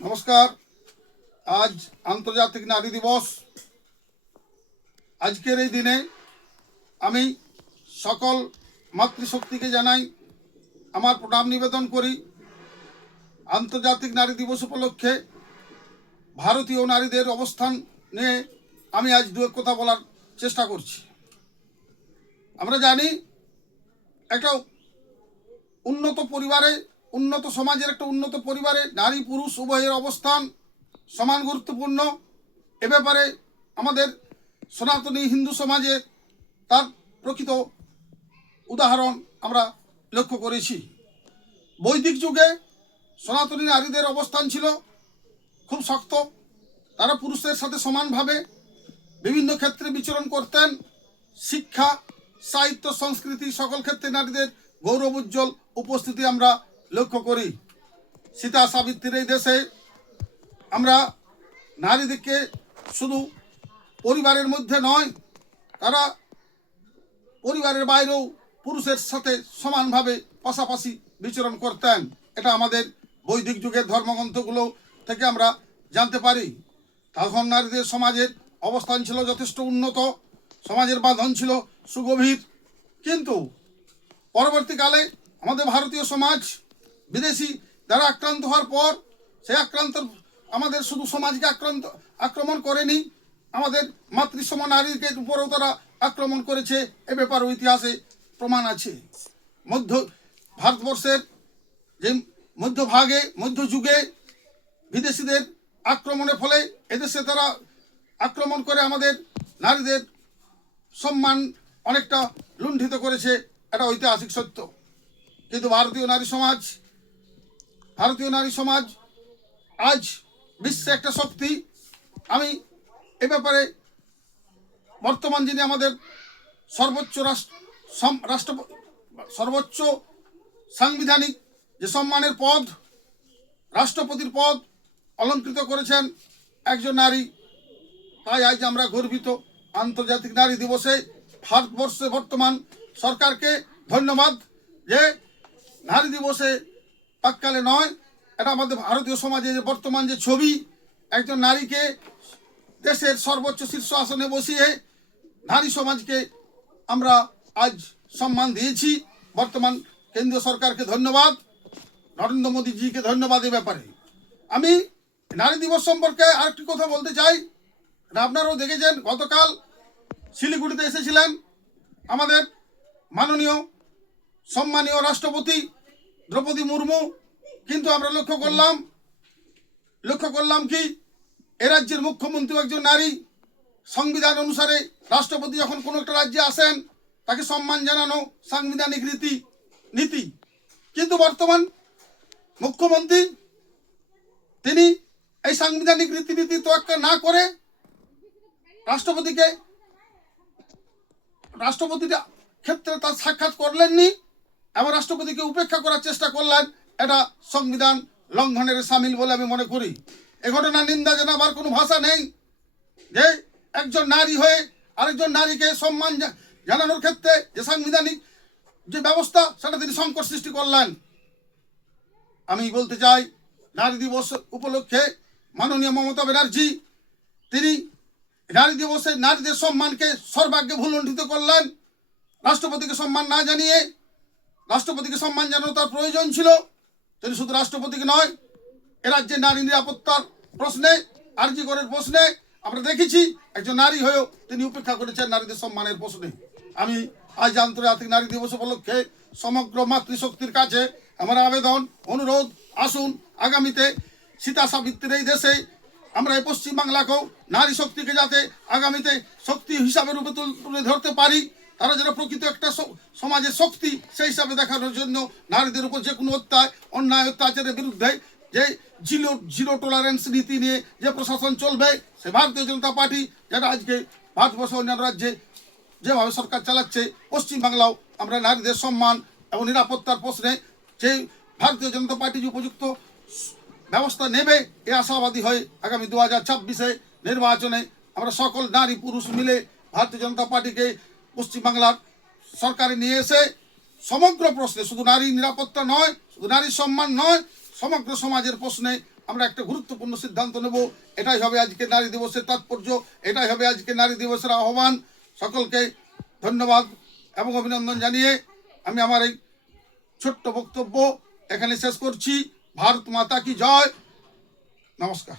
নমস্কার। আজ আন্তর্জাতিক নারী দিবস। আজকের এই দিনে আমি সকল মাতৃশক্তিকে জানাই আমার প্রণাম নিবেদন করি। আন্তর্জাতিক নারী দিবস উপলক্ষে ভারতীয় নারীদের অবস্থান নিয়ে আমি আজ দু এক কথা বলার চেষ্টা করছি। আমরা জানি একটা উন্নত পরিবারে, উন্নত সমাজের একটা উন্নত পরিবারে নারী পুরুষ উভয়ের অবস্থান সমান গুরুত্বপূর্ণ। এ ব্যাপারে আমাদের সনাতনী হিন্দু সমাজে তার প্রকৃত উদাহরণ আমরা লক্ষ্য করেছি। বৈদিক যুগে সনাতনী নারীদের অবস্থান ছিল খুব শক্ত। তারা পুরুষদের সাথে সমানভাবে বিভিন্ন ক্ষেত্রে বিচরণ করতেন। শিক্ষা, সাহিত্য, সংস্কৃতি সকল ক্ষেত্রে নারীদের গৌরব উজ্জ্বল উপস্থিতি আমরা লক্ষ্য করি। সীতা সাবিত্রীর এই দেশে আমরা নারীদেরকে শুধু পরিবারের মধ্যে নয়, তারা পরিবারের বাইরেও পুরুষের সাথে সমানভাবে পাশাপাশি বিচরণ করতেন। এটা আমাদের বৈদিক যুগের ধর্মগ্রন্থগুলো থেকে আমরা জানতে পারি। তখন নারীদের সমাজের অবস্থান ছিল যথেষ্ট উন্নত, সমাজের বাঁধন ছিল সুগভীর। কিন্তু পরবর্তীকালে আমাদের ভারতীয় সমাজ বিদেশি দ্বারা আক্রান্ত হওয়ার পর সেই আক্রান্ত আমাদের শুধু সমাজকে আক্রমণ করেনি, আমাদের মাতৃসম নারীকে উপরেও তারা আক্রমণ করেছে। এ ব্যাপারে ইতিহাসে প্রমাণ আছে। ভারতবর্ষের যে মধ্যযুগে বিদেশিদের আক্রমণের ফলে এদেশে তারা আক্রমণ করে আমাদের নারীদের সম্মান অনেকটা লুণ্ঠিত করেছে। এটা ঐতিহাসিক সত্য। কিন্তু ভারতীয় নারী সমাজ আজ বিশ্বে একটা শক্তি। আমি এ ব্যাপারে বর্তমান যিনি আমাদের সর্বোচ্চ সাংবিধানিক যে সম্মানের পদ, রাষ্ট্রপতির পদ অলঙ্কৃত করেছেন একজন নারী, তাই আজ আমরা গর্বিত। আন্তর্জাতিক নারী দিবসে ভারতবর্ষে বর্তমান সরকারকে ধন্যবাদ যে নারী দিবসে পাককালে নয়, এটা আমাদের ভারতীয় সমাজে যে বর্তমান যে ছবি, একজন নারীকে দেশের সর্বোচ্চ শীর্ষ আসনে বসিয়ে নারী সমাজকে আমরা আজ সম্মান দিয়েছি। বর্তমান কেন্দ্রীয় সরকারকে ধন্যবাদ, নরেন্দ্র মোদীজিকে ধন্যবাদ। এ ব্যাপারে আমি নারী দিবস সম্পর্কে আরেকটি কথা বলতে চাই। আপনারাও দেখেছেন, গতকাল শিলিগুড়িতে এসেছিলেন আমাদের মাননীয় সম্মানীয় রাষ্ট্রপতি দ্রৌপদী মুর্মু। কিন্তু আমরা লক্ষ্য করলাম কি, এ রাজ্যের মুখ্যমন্ত্রী একজন নারী। সংবিধান অনুসারে রাষ্ট্রপতি যখন কোনো একটা রাজ্যে আসেন তাকে সম্মান জানানো সাংবিধানিক নীতি। কিন্তু বর্তমান মুখ্যমন্ত্রী তিনি এই সাংবিধানিক রীতিনীতি তোয়াক্কা না করে রাষ্ট্রপতির ক্ষেত্রে তার সাক্ষাৎ করলেননি এবং রাষ্ট্রপতিকে উপেক্ষা করার চেষ্টা করলেন। এটা সংবিধান লঙ্ঘনের সামিল বলে আমি মনে করি। এ ঘটনা নিন্দা জানাবার কোনো ভাষা নেই যে একজন নারী হয়ে আরেকজন নারীকে সম্মান জানানোর ক্ষেত্রে যে সাংবিধানিক যে ব্যবস্থা, সেটা তিনি সংকট সৃষ্টি করলেন। আমি বলতে চাই, নারী দিবস উপলক্ষে মাননীয় মমতা ব্যানার্জি তিনি নারী দিবসে নারীদের সম্মানকে সর্বাগ্রে ভুলুণ্ঠিত করলেন। রাষ্ট্রপতিকে সম্মান না জানিয়ে, রাষ্ট্রপতিকে সম্মান জানানো তার প্রয়োজন ছিল। তিনি শুধু রাষ্ট্রপতিকে নয়, এ রাজ্যে নারী নিরাপত্তার প্রশ্নে, আরজি করের প্রশ্নে আমরা দেখেছি একজন নারী হয়েও তিনি উপেক্ষা করেছেন নারীদের সম্মানের প্রশ্নে। আমি আজ আন্তর্জাতিক নারী দিবস উপলক্ষে সমগ্র মাতৃশক্তির কাছে আমার আবেদন, অনুরোধ, আসুন আগামীতে সীতা সাবিত্রীর এই দেশে আমরা এই পশ্চিমবাংলাকেও নারী শক্তিকে যাতে আগামীতে শক্তি হিসাবে রূপে তুলে ধরতে পারি। তারা যেন প্রকৃত একটা সমাজের শক্তি, সেই হিসাবে দেখানোর জন্য নারীদের উপর যে কোনো অন্যায় অত্যাচারের বিরুদ্ধে যে জিরো টলারেন্স নীতি নিয়ে যে প্রশাসন চলবে, সে ভারতীয় জনতা পার্টি যেটা আজকে ভারতবর্ষের অন্যান্য রাজ্যে যেভাবে সরকার চালাচ্ছে, পশ্চিমবাংলাও আমরা নারীদের সম্মান এবং নিরাপত্তার প্রশ্নে যে ভারতীয় জনতা পার্টি যে উপযুক্ত ব্যবস্থা নেবে, এ আশাবাদী হয়ে আগামী 2026 নির্বাচনে আমরা সকল নারী পুরুষ মিলে ভারতীয় জনতা পার্টিকে পশ্চিমবাংলার সরকারে নিয়ে এসে সমগ্র প্রশ্নে শুধু নারী নিরাপত্তা নয়, শুধু নারীর সম্মান নয়, সমগ্র সমাজের প্রশ্নে আমরা একটা গুরুত্বপূর্ণ সিদ্ধান্ত নেব। এটাই হবে আজকে নারী দিবসের তাৎপর্য, এটাই হবে আজকে নারী দিবসের আহ্বান। সকলকে ধন্যবাদ এবং অভিনন্দন জানিয়ে আমি আমার এই ছোট্ট বক্তব্য এখানে শেষ করছি। ভারত মাতা কি জয়। নমস্কার।